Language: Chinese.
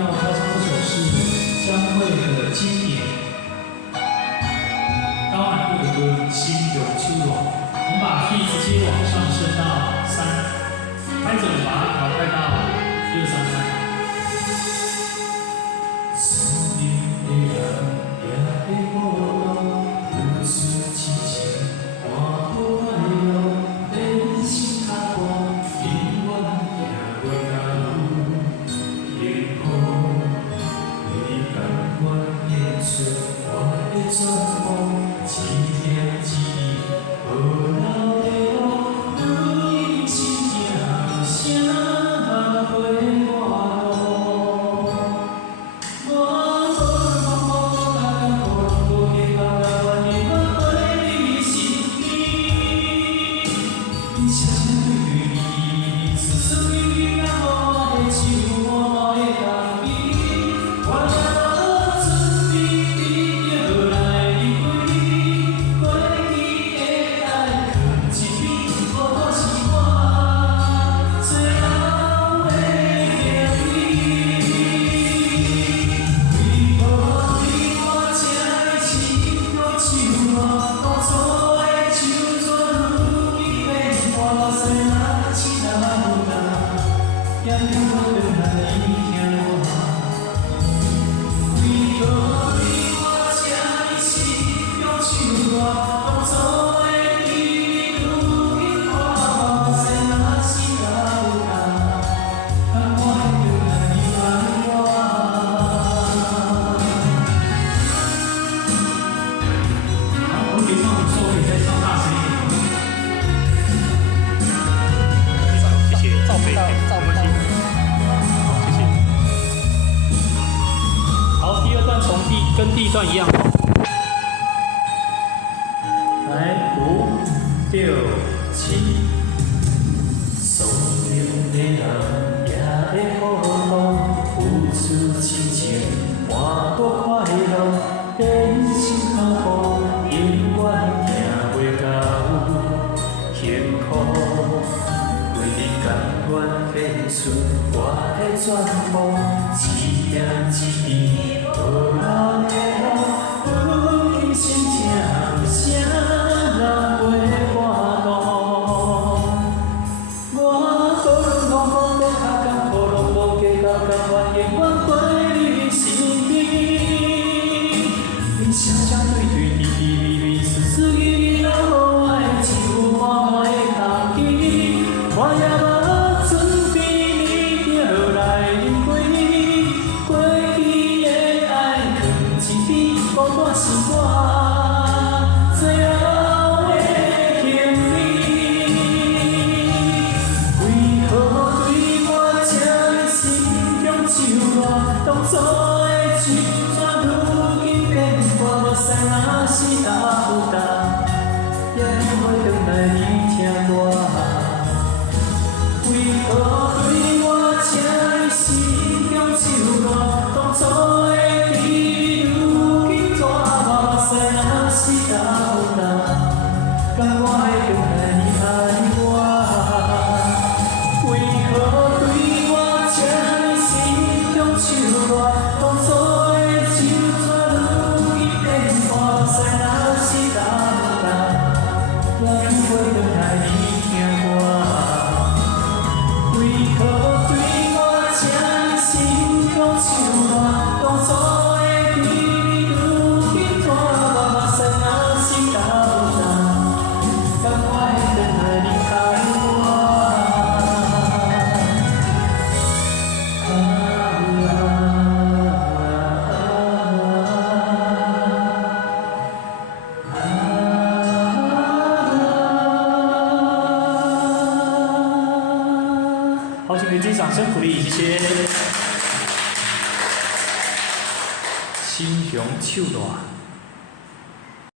要播唱这首是江蕙的经典高难度的歌《心有秋暖》。我们把 key 直接往上升到3，拍子我们把它调快到右上拍。思念的人也会过冬，如此凄清，我不快乐，人心太过，永远也袂到。天空，你甘愿演出我的全部，一点一滴，无留的路，如今心痛，谁陪我路？我无人无无的到到愿意我陪你身边，声声对对你，丝丝缕缕啊，我的手，我的担起，我也无准备你来离开，过去的爱放一边，我是我最后的经历。为何对我这呢心若手暖，当初的手怎如今变化？虽然是那有难，也留落来听我。为何对我这呢心若手暖，当初的你如今看我？虽然是那有难，但我会留来你爱我。好，我们可以唱不错，可以再唱大声一点。谢谢，赵飞，没关系。好，谢谢。好，第二段从跟第一段一样。来，5、6、7。送别的人也会孤单，付出真情换个快乐，人生坎坷永远行袂到幸福。为你甘愿献出我的全部，一点一滴无留的路，如今心痛，谁人陪我路？我无论风风要较艰苦，拢无计较，甘愿永远陪你身边。你声声对对，滴滴咪咪，丝丝缕缕啊，我的手，我的担起，我也无准备你就来离开，过去的爱放一边，孤单是我最后的经历。为何对我这呢心中手暖？当初的手怎如今变化？无使若是哪有难，也会回来你听我。为何对我这呢心中手暖？当初的你如今怎无使若是哪有难，甘我会回来你爱我？为何对我这呢心中手暖？当初的手怎如今变化？使若是哪有难，也会回来你听我。为何对我这呢心中手暖？当初的你如今怎无使若是哪有难，甘我会回来你爱我？好，请给自己掌声鼓励，谢谢。心胸手暖。